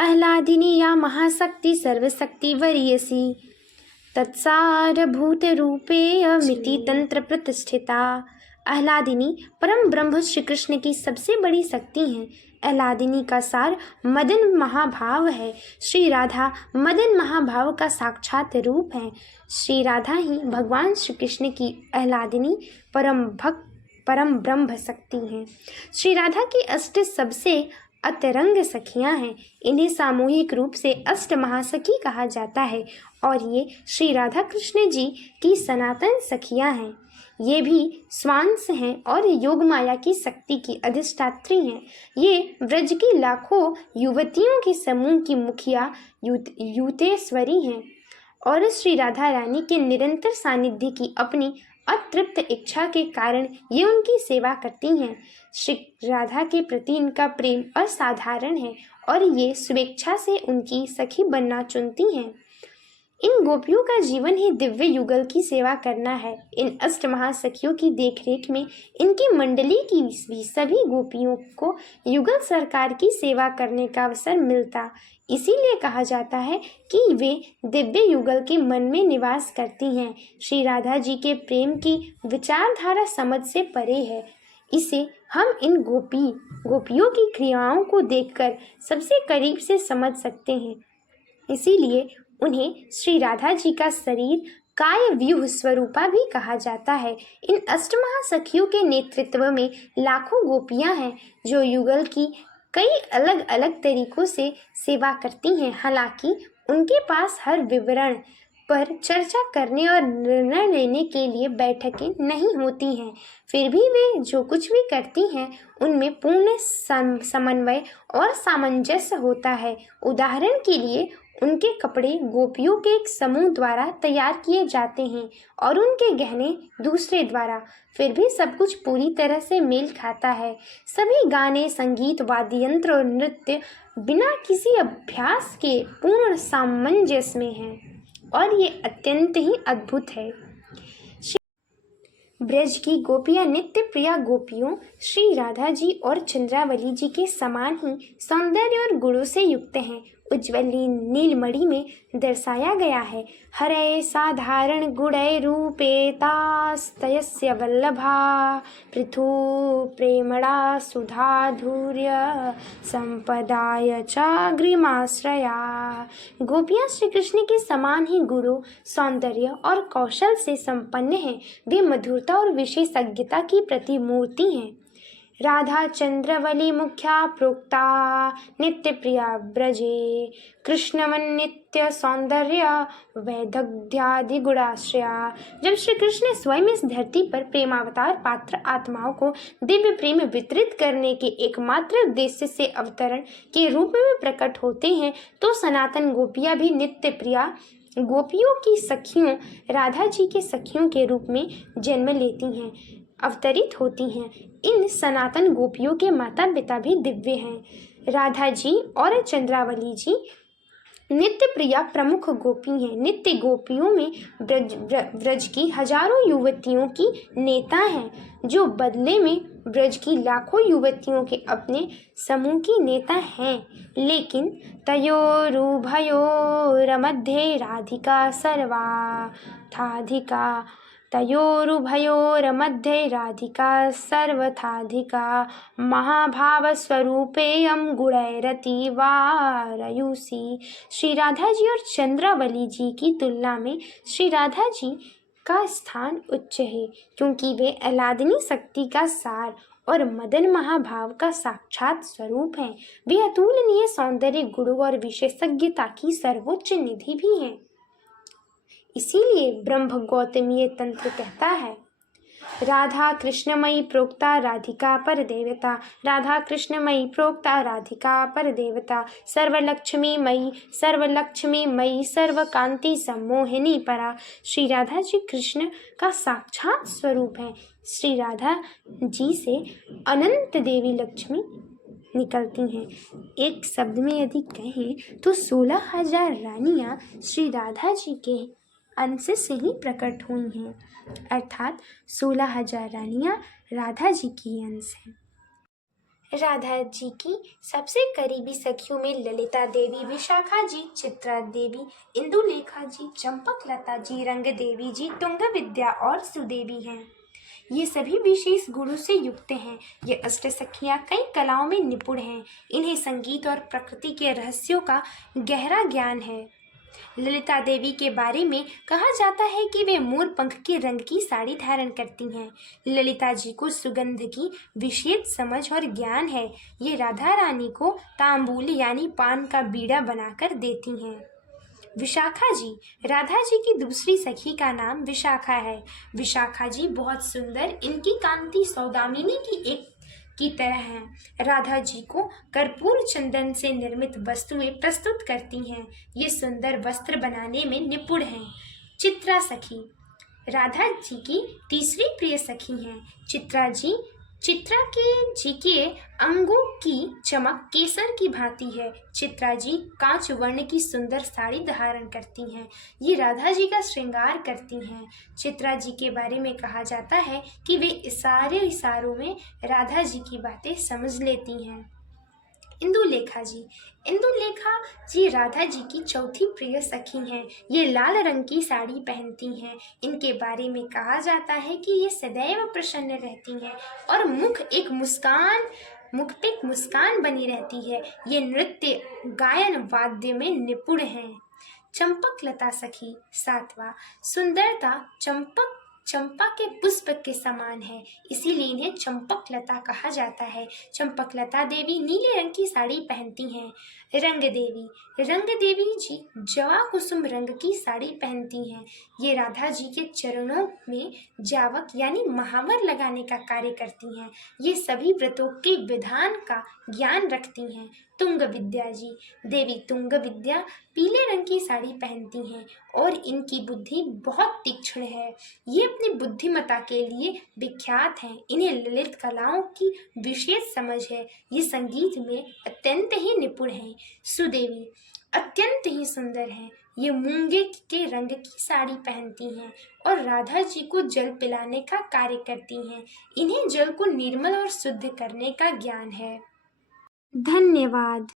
आह्लादिनी या महाशक्ति सर्वशक्ति वरीयसी तत्सारभूत रूपेयमिति तंत्र प्रतिष्ठिता। आह्लादिनी परम ब्रह्म श्री कृष्ण की सबसे बड़ी शक्ति हैं। आह्लादिनी का सार मदन महाभाव है। श्री राधा मदन महाभाव का साक्षात रूप है। श्री राधा ही भगवान श्री कृष्ण की आह्लादिनी परम ब्रह्म शक्ति हैं। श्री राधा की अष्ट सबसे अतरंग सखियां हैं। इन्हें सामूहिक रूप से अष्ट महासखी कहा जाता है और ये श्री राधा कृष्ण जी की सनातन सखियां हैं। ये भी स्वांश हैं और योग माया की शक्ति की अधिष्ठात्री हैं। ये ब्रज की लाखों युवतियों के समूह की मुखिया युतेश्वरी हैं और श्री राधा रानी के निरंतर सानिध्य की अपनी अतृप्त इच्छा के कारण ये उनकी सेवा करती हैं। श्री राधा के प्रति इनका प्रेम असाधारण है और ये स्वेच्छा से उनकी सखी बनना चुनती हैं। इन गोपियों का जीवन ही दिव्य युगल की सेवा करना है। इन अष्ट महासखियों की देखरेख में इनकी मंडली की भी सभी गोपियों को युगल सरकार की सेवा करने का अवसर मिलता। इसीलिए कहा जाता है कि वे दिव्य युगल के मन में निवास करती हैं। श्री राधा जी के प्रेम की विचारधारा समझ से परे है। इसे हम इन गोपियों की क्रियाओं को देखकर सबसे करीब से समझ सकते हैं। इसीलिए उन्हें श्री राधा जी का शरीर काय व्यूह स्वरूपा भी कहा जाता है। इन अष्टमहासखियों के नेतृत्व में लाखों गोपियां हैं जो युगल की कई अलग अलग तरीकों से सेवा करती हैं। हालांकि उनके पास हर विवरण पर चर्चा करने और निर्णय लेने के लिए बैठकें नहीं होती हैं, फिर भी वे जो कुछ भी करती हैं उनमें पूर्ण समन्वय और सामंजस्य होता है। उदाहरण के लिए उनके कपड़े गोपियों के एक समूह द्वारा तैयार किए जाते हैं और उनके गहने दूसरे द्वारा, फिर भी सब कुछ पूरी तरह से मेल खाता है। सभी गाने, संगीत, वाद्य यंत्र और नृत्य बिना किसी अभ्यास के पूर्ण सामंजस्य में हैं और ये अत्यंत ही अद्भुत है। ब्रज की गोपियां नित्य प्रिया गोपियों श्री राधा जी और चंद्रावली जी के समान ही सौंदर्य और गुणों से युक्त हैं। उज्ज्वल नीलमणि में दर्शाया गया है। हरे साधारण गुणै रूपे तास्तयस्य वल्लभा पृथु प्रेमणा सुधाधुर्य संपदाय चाग्रिमाश्रया। गोपियां श्री कृष्ण के समान ही गुणों, सौंदर्य और कौशल से संपन्न हैं। वे मधुरता और विशेषज्ञता की प्रतिमूर्ति हैं। राधा चंद्रवली मुख्या प्रोक्ता नित्य प्रिया ब्रजे कृष्णमन नित्य सौंदर्य वैदग्ध्यादि गुणाश्रया। जब श्री कृष्ण स्वयं इस धरती पर प्रेमावतार पात्र आत्माओं को दिव्य प्रेम वितरित करने के एकमात्र उद्देश्य से अवतरण के रूप में प्रकट होते हैं तो सनातन गोपियां भी नित्य प्रिया गोपियों की सखियों राधा जी के सखियों के रूप में जन्म लेती हैं, अवतरित होती हैं। इन सनातन गोपियों के माता पिता भी दिव्य हैं। राधा जी और चंद्रावली जी नित्य प्रिया प्रमुख गोपी हैं। नित्य गोपियों में ब्रज की हजारों युवतियों की नेता हैं जो बदले में ब्रज की लाखों युवतियों के अपने समूह की नेता हैं। लेकिन तयोरुभयोरमध्ये राधिका सर्वथाधिका तयोरुभयोरमध्ये राधिका सर्वथाधिका महाभावस्वरूपेयं गुणैरति वारयुषी। श्री राधा जी और चंद्रावली जी की तुलना में श्री राधा जी का स्थान उच्च है क्योंकि वे आह्लादिनी शक्ति का सार और मदन महाभाव का साक्षात स्वरूप हैं। वे अतुलनीय सौंदर्य, गुणों और विशेषज्ञता की सर्वोच्च निधि भी हैं। इसीलिए ब्रह्म गौतमीय तंत्र कहता है, राधा कृष्णमयी प्रोक्ता राधिका पर देवता, राधा कृष्णमयी प्रोक्ता राधिका पर देवता, सर्वलक्ष्मी मयी सर्वकांति सम्मोहिनी परा। श्री राधा जी कृष्ण का साक्षात स्वरूप है। श्री राधा जी से अनंत देवी लक्ष्मी निकलती हैं। एक शब्द में यदि कहें तो 16,000 रानियां श्री राधा जी के अंश से ही प्रकट हुई हैं, अर्थात 16,000 रानियां राधा जी की अंश हैं। राधा जी की सबसे करीबी सखियों में ललिता देवी, विशाखा जी, चित्रा देवी, इंदुलेखा जी, चंपकलता जी, रंग देवी जी, तुंग विद्या और सुदेवी हैं। ये सभी विशेष गुणों से युक्त हैं। ये अष्ट सखियां कई कलाओं में निपुण हैं। इन्हें संगीत और प्रकृति के रहस्यों का गहरा ज्ञान है। ललिता देवी के बारे में कहा जाता है कि वे मोर पंख के रंग की साड़ी धारण करती हैं। ललिता जी को सुगंध की विशेष समझ और ज्ञान है। ये राधा रानी को तांबूल यानी पान का बीड़ा बनाकर देती हैं। विशाखा जी, राधा जी की दूसरी सखी का नाम विशाखा है। विशाखा जी बहुत सुंदर, इनकी कांति सौदामिनी की तरह है। राधा जी को कर्पूर चंदन से निर्मित वस्तुएं प्रस्तुत करती हैं। ये सुंदर वस्त्र बनाने में निपुण हैं। चित्रा सखी, राधा जी की तीसरी प्रिय सखी हैं। चित्रा जी के अंगों की चमक केसर की भांति है। चित्रा जी कांच वर्ण की सुंदर साड़ी धारण करती हैं। ये राधा जी का श्रृंगार करती हैं। चित्रा जी के बारे में कहा जाता है कि वे इशारों में राधा जी की बातें समझ लेती हैं। इंदुलेखा जी राधा जी की चौथी प्रिय सखी हैं। ये लाल रंग की साड़ी पहनती हैं। इनके बारे में कहा जाता है कि ये सदैव प्रसन्न रहती हैं और मुख पे एक मुस्कान बनी रहती है। ये नृत्य, गायन, वाद्य में निपुण हैं। चंपकलता सखी सातवां, सुंदरता चंपा के पुष्प के समान है, इसीलिए इन्हें चंपकलता कहा जाता है। चंपकलता देवी नीले रंग की साड़ी पहनती हैं। रंग देवी जी जवा कुसुम रंग की साड़ी पहनती हैं। ये राधा जी के चरणों में जावक यानी महावर लगाने का कार्य करती हैं। ये सभी व्रतों के विधान का ज्ञान रखती हैं। तुंग विद्या जी, देवी तुंग विद्या पीले रंग की साड़ी पहनती हैं और इनकी बुद्धि बहुत तीक्ष्ण है। ये अपनी बुद्धिमत्ता के लिए विख्यात हैं। इन्हें ललित कलाओं की विशेष समझ है। ये संगीत में अत्यंत ही निपुण हैं। सुदेवी अत्यंत ही सुंदर हैं। ये मूंगे के रंग की साड़ी पहनती हैं और राधा जी को जल पिलाने का कार्य करती हैं। इन्हें जल को निर्मल और शुद्ध करने का ज्ञान है। धन्यवाद।